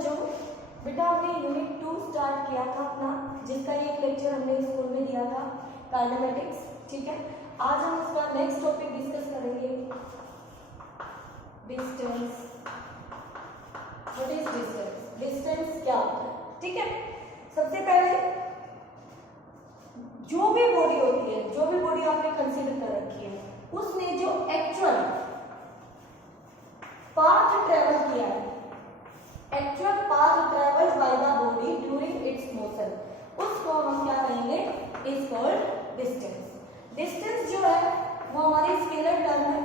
बच्चों, बेटा हमने यूनिट 2 स्टार्ट किया था अपना, जिसका ये एक लेक्चर हमने स्कूल में दिया था काइनेमेटिक्स, ठीक है। आज हम उसका नेक्स्ट टॉपिक डिस्कस करेंगे, distance. What is distance? Distance क्या होता है, ठीक है। सबसे पहले जो भी बॉडी होती है, जो भी बॉडी आपने कंसीडर कर रखी है, उसने जो एक्चुअल पाथ ट्रेवल किया है, actual path travelled by the body during its motion, उसको हम क्या कहेंगे? Is called distance. डिस्टेंस जो है वो हमारी स्केलर टर्म है,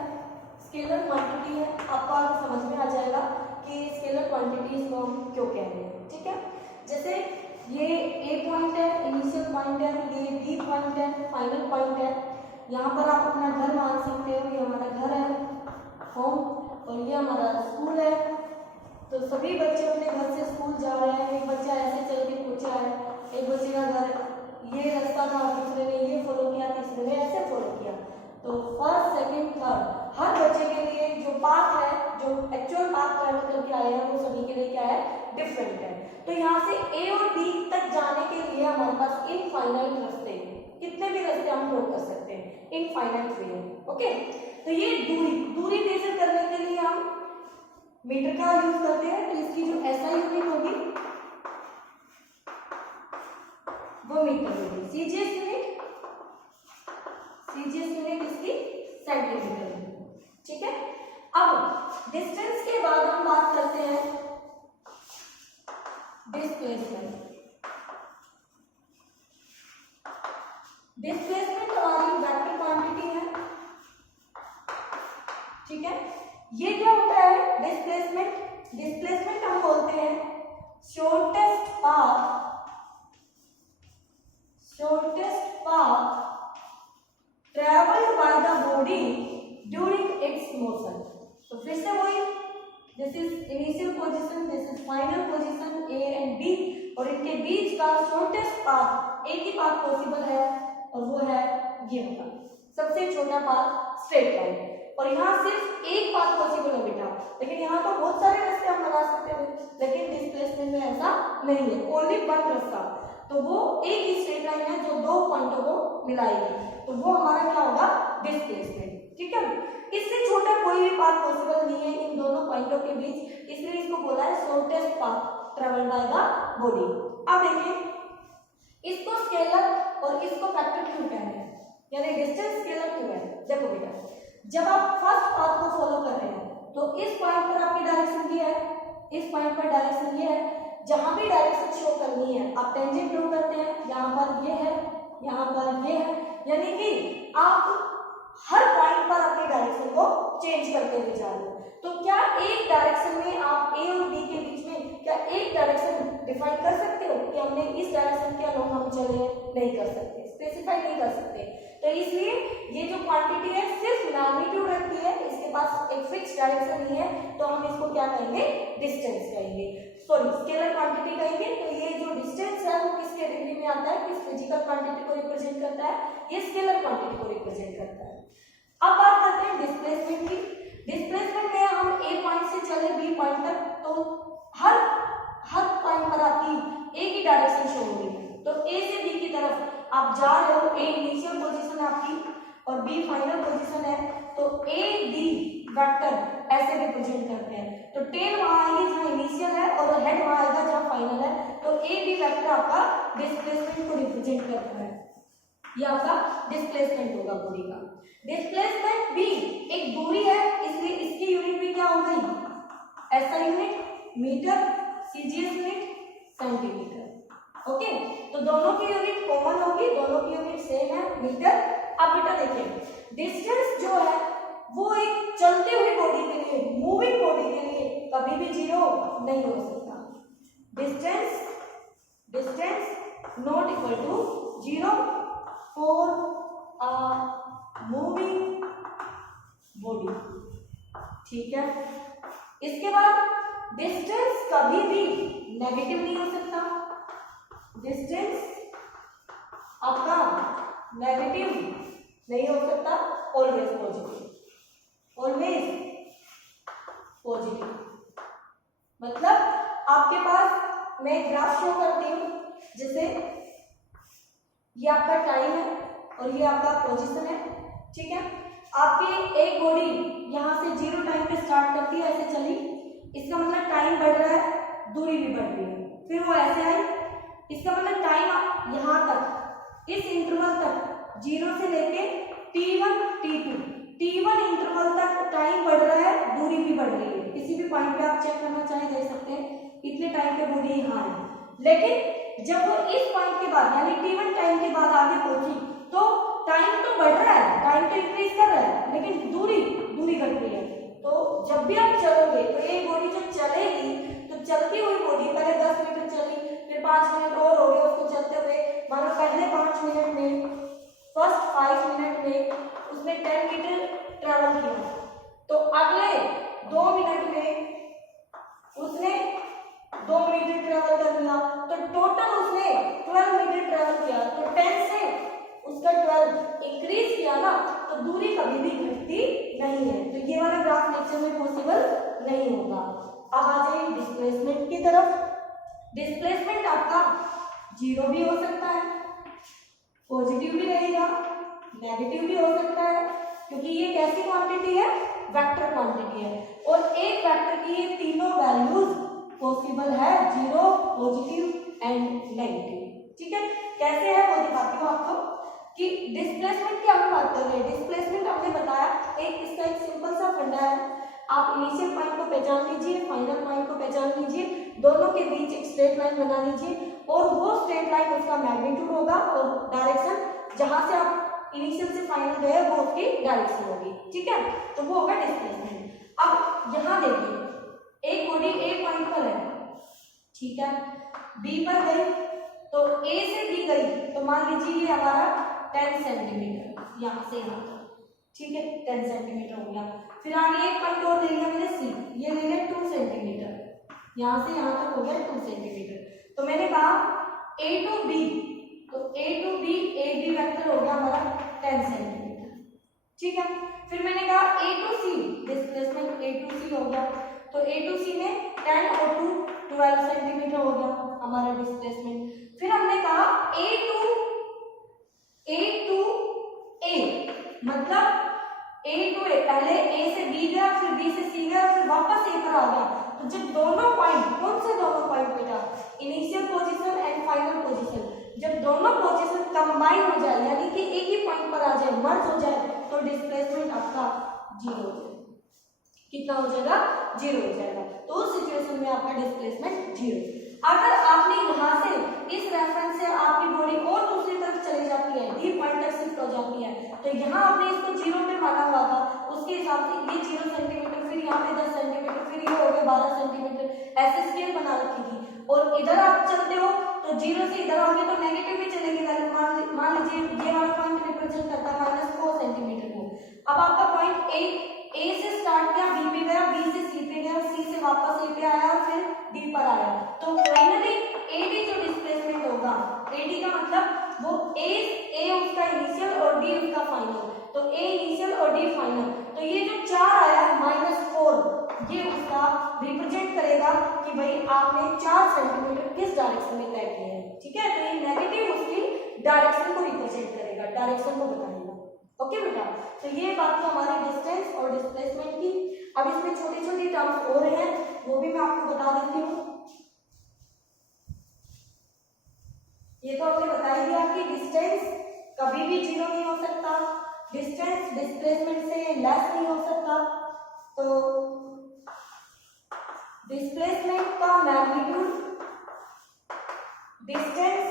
स्केलर क्वांटिटी है। आपको आगे समझ में आ जाएगा कि स्केलर क्वांटिटीज को हम क्यों कह रहे हैं, ठीक है। जैसे ये A पॉइंट है, इनिशियल पॉइंट है, ये B पॉइंट है, फाइनल पॉइंट है। यहाँ पर आप अपना घर मान सकते हो, ये हमारा घर है, होम, और ये हमारा स्कूल है। तो सभी बच्चे अपने घर से स्कूल जा रहे हैं। एक बच्चा ऐसे चल के पहुंचा है, एक बच्चे का घर ये रास्ता था, दूसरे ने ये फॉलो किया, तीसरे ने ऐसे फॉलो किया। तो फर्स्ट, सेकंड, थर्ड हर बच्चे के लिए जो पाथ है, जो एक्चुअल पाथ ट्रैवल करके आए हैं, वो सभी के लिए क्या है? डिफरेंट है। तो यहाँ से A और B तक जाने के लिए हमारे पास इनफाइनाइट रास्ते, कितने भी रास्ते हम ड्रॉ कर सकते हैं, इनफाइनाइट वे, ओके। तो ये दूरी मेजर करने के लिए हम मीटर का यूज करते हैं। तो इसकी जो SI यूनिट होगी वो मीटर होगी। CGS यूनिट इसकी सेंटीमीटर होगी, ठीक है। अब डिस्टेंस के बाद हम बात करते हैं डिस्प्लेसमेंट। डिस्प्लेसमेंट हमारी वेक्टर क्वांटिटी है, ठीक है। ये क्या होता है डिस्प्लेसमेंट? डिस्प्लेसमेंट हम बोलते हैं shortest path travelled by the body during its motion. तो फिर से वही, this is initial position, this is final position, A and B, और इनके बीच का शॉर्टेस्ट पाथ, एक ही पाथ पॉसिबल है, और वो है ये वाला सबसे छोटा पाथ, स्ट्रेट लाइन। और यहाँ सिर्फ एक पाथ पॉसिबल है बेटा, लेकिन यहाँ तो बहुत सारे रास्ते हम बना सकते हैं, लेकिन डिस्प्लेसमेंट में ऐसा नहीं है, ओनली वन रास्ता। तो वो एक ही स्ट्रेट लाइन है जो दो पॉइंटों को मिलाएगी, तो वो हमारा क्या होगा? डिस्प्लेसमेंट, ठीक है। इससे छोटा कोई भी पाथ पॉसिबल नहीं है इन दोनों पॉइंटों के बीच, इसलिए इसको बोला है shortest path travelled by the body. अब देखिए, इसको स्केलर और इसको वेक्टर क्यों कह रहे हैं, यानी डिस्टेंस स्केलर क्यों है? देखो बेटा, जब आप फर्स्ट पाथ को फॉलो कर रहे हैं तो इस पॉइंट पर आपकी डायरेक्शन ये है, इस पॉइंट पर डायरेक्शन ये है। जहां भी डायरेक्शन शो करनी है आप टेंजेंट ड्रॉ करते हैं, यहाँ पर ये है, यहाँ पर ये है, यानी कि आप हर पॉइंट पर अपनी डायरेक्शन को चेंज करते हुए जा रहे हो। तो क्या एक डायरेक्शन में आप A और B के बीच में क्या एक डायरेक्शन डिफाइन कर सकते हो कि हमने इस डायरेक्शन के अलोंग हम चले? नहीं कर सकते, स्पेसिफाई नहीं कर सकते। तो इसलिए ये जो क्वांटिटी है सिर्फ मैग्नीट्यूड रखती है, इसके पास एक फिक्स डायरेक्शन नहीं है, तो हम इसको क्या कहेंगे? डिस्टेंस कहेंगे, सॉरी स्केलर क्वांटिटी कहेंगे। तो ये जो डिस्टेंस है वो किस कैटेगरी में आता है? किस फिजिकल क्वांटिटी को रिप्रेजेंट करता है? ये स्केलर क्वांटिटी को रिप्रेजेंट करता है। अब बात करते हैं डिस्प्लेसमेंट की। डिस्प्लेसमेंट में हम A पॉइंट से चले B पॉइंट तक, तो हर पॉइंट पर आपकी एक ही डायरेक्शन शो होगी। तो A से B की तरफ आप जा रहे हो, A इनिशियल पोजीशन है आपकी और B फाइनल पोजीशन है, तो A B वेक्टर ऐसे रिप्रेजेंट करते हैं। तो टेल वहां आएगी जहां इनिशियल है और हेड वहां आएगा जहां फाइनल है। तो A B वेक्टर आपका डिस्प्लेसमेंट को रिप्रेजेंट करता है, ये आपका डिस्प्लेसमेंट होगा बॉडी का। डिस्प्लेसमेंट भी एक दूरी है, इसलिए इसकी यूनिट भी क्या हो गई? SI unit, metre, CGS unit, centimetre, okay. तो दोनों की यूनिट कॉमन होगी, दोनों की यूनिट सेम है, मीटर। अब बेटा देखिए, डिस्टेंस जो है वो एक चलते हुए बॉडी के लिए, मूविंग बॉडी के लिए कभी भी जीरो नहीं हो सकता। Distance not equal to zero for a moving body, ठीक है। इसके बाद डिस्टेंस कभी भी नेगेटिव नहीं हो सकता, डिस्टेंस आपका नेगेटिव नहीं हो सकता, ऑलवेज पॉजिटिव, ऑलवेज पॉजिटिव। मतलब आपके पास मैं ग्राफ शो करती हूँ। जैसे ये आपका टाइम है और ये आपका पोजीशन है, ठीक है। आपकी एक बॉडी यहाँ से 0 टाइम पे स्टार्ट करती है, ऐसे चली, इसका मतलब टाइम बढ़ रहा है, दूरी भी बढ़ रही है। फिर वो ऐसे आई, इसका मतलब टाइम यहाँ तक, इस इंटरवल तक 0 से लेके T1 T1 इंटरवल तक टाइम बढ़ रहा है, दूरी भी बढ़ रही है। किसी भी पॉइंट पे आप चेक करना चाहें देख सकते हैं, इतने टाइम पे बॉडी यहाँ है। लेकिन जब वो इस पॉइंट के बाद यानी T1 टाइम के बाद आगे पहुंची तो टाइम तो बढ़ रहा है, टाइम तो इंक्रीज कर रहा है, लेकिन दूरी घट रही है। तो जब भी आप चलोगे तो एक बॉडी जब चलेगी तो चलती हुई बॉडी पहले 10 मीटर चली, फिर 5 मिनट और हो गए उसको चलते हुए, मानो पहले 5 मिनट में, फर्स्ट 5 मिनट में उसने 10 मीटर ट्रेवल किया, तो अगले 2 मिनट में उसने 2 मीटर ट्रेवल कर लिया, तो टोटल उसने 12 मीटर ट्रेवल किया। तो 10 से उसका 12 इंक्रीज किया ना, तो दूरी कभी भी घटती नहीं है। तो ये वाला ग्राफ नेचर में पॉसिबल नहीं होगा। अब आ जाइए डिस्प्लेसमेंट की तरफ। डिस्प्लेसमेंट आपका 0 भी हो सकता है, पॉजिटिव भी रहेगा, नेगेटिव भी हो सकता है, क्योंकि ये कैसी क्वांटिटी है, वेक्टर क्वांटिटी है। और एक वेक्टर की ये तीनों वैल्यूज पॉसिबल है, 0, पॉजिटिव एंड नेगेटिव। ठीक है, कैसे है वो दिखाती हूँ आपको कि डिस्प्लेसमेंट की हम बात कर रहे हैं। डिस्प्लेसमेंट हमने बताया इसका एक सिंपल सा फंडा है, आप इनिशियल पॉइंट को पहचान लीजिए, फाइनल पॉइंट को पहचान लीजिए, दोनों के बीच एक स्ट्रेट लाइन बना लीजिए और वो स्ट्रेट लाइन उसका मैग्नीट्यूड होगा और डायरेक्शन जहां से आप इनिशियल से फाइनल गए वो उसकी डायरेक्शन होगी। ठीक है, तो वो होगा डिस्प्लेसमेंट। अब यहाँ देखिए, एक बॉडी ए पॉइंट पर है, ठीक है, बी पर गई, तो ए से बी गई, तो मान लीजिए ये हमारा 10 सेंटीमीटर यहाँ से यहाँ तक, ठीक है, 10 सेंटीमीटर हो गया। फिर आगे एक पॉइंट और ले लिया मैंने सी, ये ले लिया 2 सेंटीमीटर, यहाँ से यहाँ तक हो गया 2 सेंटीमीटर। तो मैंने कहा A to B, तो A to B एक भी वेक्टर हो गया हमारा 10 सेंटीमीटर। ठीक है, फिर मैंने कहा A to C, displacement A to C हो गया, तो A to C में 10 और 2 12 सेंटीमीटर हो गया हमारा डिस्प्लेसमेंट। फिर हमने कहा A to A, मतलब A to A, पहले A से B गया, फिर B से C गया, फिर वापस A पर आ गया। तो जब दोनों पॉइंट, कौन से दोनों पॉइंट बेटा, initial position and final position, जब दोनों पोजीशन कंबाइन हो जाए यानी कि एक ही पॉइंट पर आ जाए, मर्ज हो जाए, तो डिस्प्लेसमेंट आपका 0 हो जाएगा। कितना हो जाएगा, 0 हो जाएगा। तो उस सिचुएशन में आपका डिस्प्लेसमेंट 0। अगर आपने यहाँ से इस रेफरेंस से आपकी बॉडी और दूसरी तरफ चली जाती है, डी पॉइंट तक शिफ्ट हो जाती है, तो यहाँ आपने इसको 0 पे माना हुआ था, उसके हिसाब से ये 0 सेंटीमीटर, फिर यहाँ पे 10 सेंटीमीटर, फिर ये हो गए 12 सेंटीमीटर, ऐसे स्केल बना रखी थी। और इधर आप चलते हो तो 0 से इधर आओगे तो नेगेटिव भी चलेगी वैल्यू। मान लीजिए ये वाला पॉइंट रिप्रेजेंट करता है -4 सेंटीमीटर को। अब आपका पॉइंट ए से स्टार्ट किया, बी पे गया, बी से सी पे गया, सी से वापस ए पे आया, फिर डी पर आया, तो फाइनली एडी जो डिस्प्लेसमेंट होगा, एडी का मतलब वो ए उसका इनिशियल और डी उसका फाइनल, तो ए इनिशियल और डी फाइनल, तो ये जो 4 आया -4, ये उसका रिप्रेजेंट करेगा कि भाई आपने 4 सेंटीमीटर किस डायरेक्शन में तय किए हैं। ठीक है, तो ये नेगेटिव उसकी डायरेक्शन को रिप्रेजेंट करेगा, डायरेक्शन को बताएगा। ओके बेटा, तो ये बात तो हमारी डिस्टेंस और डिस्प्लेसमेंट की। अब इसमें छोटी छोटी टर्म्स और हैं, वो भी मैं आपको बता देती हूँ। ये तो हमने बता ही दिया कि डिस्टेंस कभी भी 0 नहीं हो सकता, डिस्टेंस डिस्प्लेसमेंट से लेस नहीं हो सकता, तो डिस्प्लेसमेंट का मैग्नीट्यूड डिस्टेंस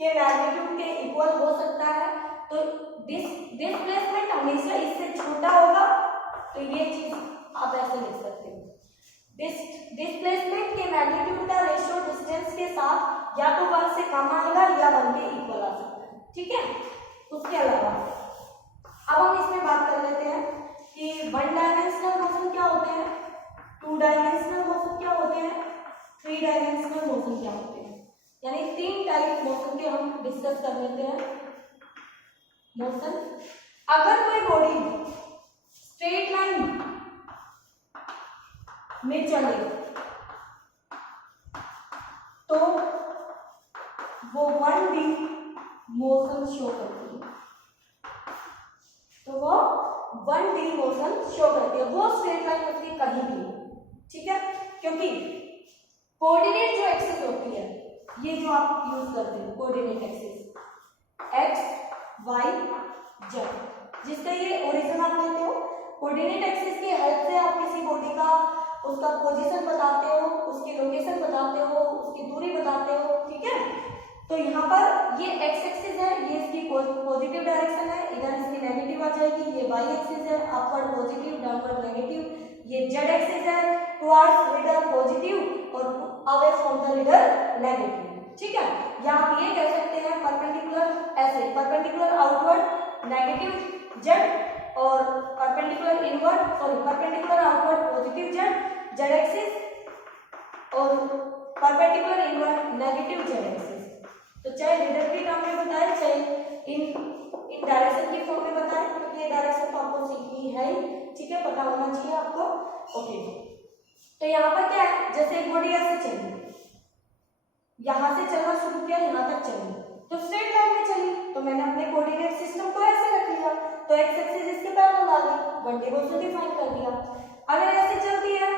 के मैग्नीट्यूड के इक्वल हो सकता है। तो डिस्प्लेसमेंट हमेशा इससे छोटा होगा, तो ये चीज आप ऐसे लिख सकते हो, डिस्प्लेसमेंट के मैग्नीट्यूड का रेशियो डिस्टेंस के साथ या तो 1 से कम आएगा या 1 के इक्वल आ सकता है। ठीक है, उसके अलावा अब हम इसमें बात कर लेते हैं कि 1 डायमेंशनल मोशन क्या होते हैं, 2 डायमेंशनल मोशन क्या होते हैं, 3 डायमेंशनल मोशन क्या होते हैं, यानी 3 टाइप मोशन के हम डिस्कस कर लेते हैं। मोशन, अगर कोई बॉडी स्ट्रेट लाइन में चले तो वो 1D मोशन शो करती है, तो वो 1D मोशन शो करती है, वो स्ट्रेट लाइन उसकी कहीं भी है, ठीक है। क्योंकि कोऑर्डिनेट जो एक्सिस होती है, ये जो आप यूज करते हो coordinate axis x y z, जिसका ये ओरिजिन आप लेते हो, कोऑर्डिनेट एक्सिस की हेल्प से आप किसी बॉडी का उसका पोजीशन बताते हो, उसकी लोकेशन बताते हो, उसकी दूरी बताते हो, ठीक है। तो यहाँ पर ये x एक्सिस है, ये इसकी पॉजिटिव डायरेक्शन है, इधर इसकी नेगेटिव आ जाएगी, ये y एक्सिस है, अपवर्ड पॉजिटिव डाउनवर्ड नेगेटिव, ये z एक्सिस है, टुवर्ड्स रीडर पॉजिटिव और away from the reader negative, ठीक है। या आप ये कह सकते हैं परपेंडिकुलर ऐसे, परपेंडिकुलर आउटवर्ड नेगेटिव z और perpendicular inward perpendicular outward positive z axis और perpendicular inward negative z axis. तो चाहे रीडर के टर्म में बताए, चाहे इन डायरेक्शन की फॉर्म में बताए, तो ये डायरेक्शन तो आपको सीखनी है ही, ठीक है, पता होना चाहिए आपको। ओके, तो यहाँ पर क्या है, जैसे एक बॉडी ऐसे चली, यहाँ से चलना शुरू किया, यहाँ तक चली, तो स्ट्रेट लाइन में चली, तो मैंने अपने कोऑर्डिनेट सिस्टम को ऐसे रख लिया, तो एक्स एक्सिस इसके पैरेलल आ गई, 1D मोशन डिफाइन कर दिया। अगर ऐसे चलती है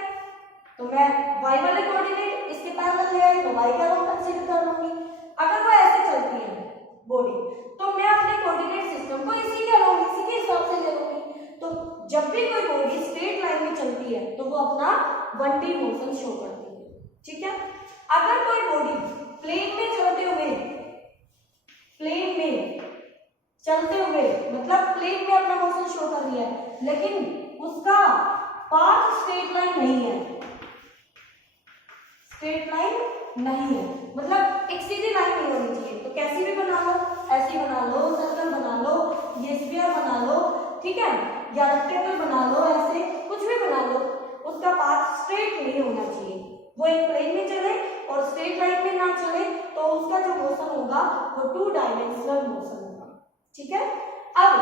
तो मैं y वाले कोऑर्डिनेट इसके पैरेलल ले आई, तो y का लॉन्ग कंसीडर कर लूंगी। अगर वो ऐसे चलती है बॉडी, तो मैं अपने कोऑर्डिनेट सिस्टम को इसी के लॉन्ग, इसी के हिसाब से ले लूंगी। तो जब भी कोई बॉडी स्ट्रेट लाइन में चलती है तो वो अपना 1D मोशन शो करती है, ठीक है। अगर कोई बॉडी प्लेन में चलते हुए, प्लेन में चलते हुए मतलब प्लेन में अपना मोशन शो कर रही है, लेकिन उसका पाथ स्ट्रेट लाइन नहीं है, स्ट्रेट लाइन नहीं है, मतलब एक सीधी लाइन नहीं होनी चाहिए, तो कैसी भी बना लो, ऐसी बना लो, सर्कल बना लो, ये स्फीयर बना लो, ठीक है, या रेक्टेंगल बना लो, ऐसे कुछ भी बना लो, उसका पाथ स्ट्रेट नहीं होना चाहिए। वो एक प्लेन में चले और स्ट्रेट लाइन में ना चले, तो उसका जो मोशन होगा वो 2 डायमेंशनल मोशन होगा, ठीक है। अब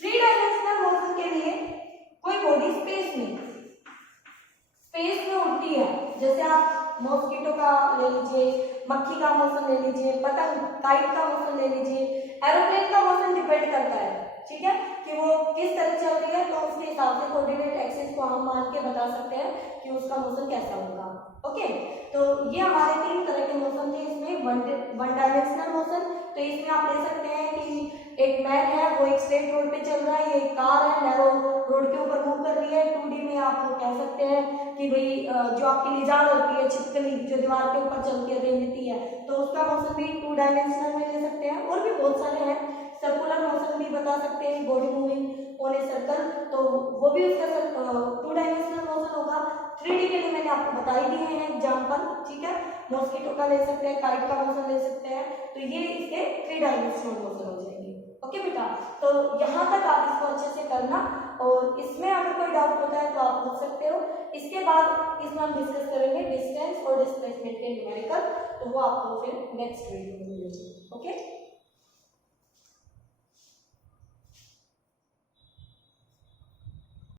3 डायमेंशनल मोशन के लिए कोई बॉडी स्पेस में उड़ती है, जैसे आप मॉस्किटो का ले लीजिए, मक्खी का मोशन ले लीजिए, पतंग काइट का मोशन ले लीजिए, एरोप्लेन का मोशन डिपेंड करता है, ठीक है, कि वो किस तरह चल रही है, तो उसके हिसाब से कोऑर्डिनेट एक्सिस को हम मान के बता सकते हैं कि उसका मोशन कैसा होगा। ओके, तो ये हमारे 3 तरह के मोशन थे इसमें, वन डायमेंशनल मोशन, तो इसमें आप ले सकते हैं कि एक मैन है, वो एक स्ट्रेट रोड पे चल रहा है, ये एक कार है, नैरो रोड के ऊपर मूव कर रही है। 2D में आप कह सकते हैं कि भाई जो आपकी लिजार्ड होती है, छिपकली जो दीवार के ऊपर चलती है, रेंगती है, तो उसका मोशन भी 2 डायमेंशनल में ले सकते हैं। और भी बहुत सारे हैं, सर्कुलर मोशन भी बता सकते हैं, body moving on a circle, तो वो भी उसका 2 डायमेंशनल मोशन होगा। 3D के लिए मैंने आपको बता ही दिए हैं एग्जाम्पल, ठीक है, मॉस्किटो का ले सकते हैं, काइट का मोशन ले सकते हैं, तो ये इसके 3 डायमेंशनल मोशन हो जाएंगे। ओके बेटा, तो यहाँ तक आप इसको अच्छे से करना, और इसमें अगर कोई डाउट होता है तो आप पूछ सकते हो। इसके बाद इसमें हम डिस्कस करेंगे डिस्टेंस और डिस्प्लेसमेंट के न्यूमेरिकल, तो वो आपको फिर नेक्स्ट वीडियो में मिलेगी। ओके।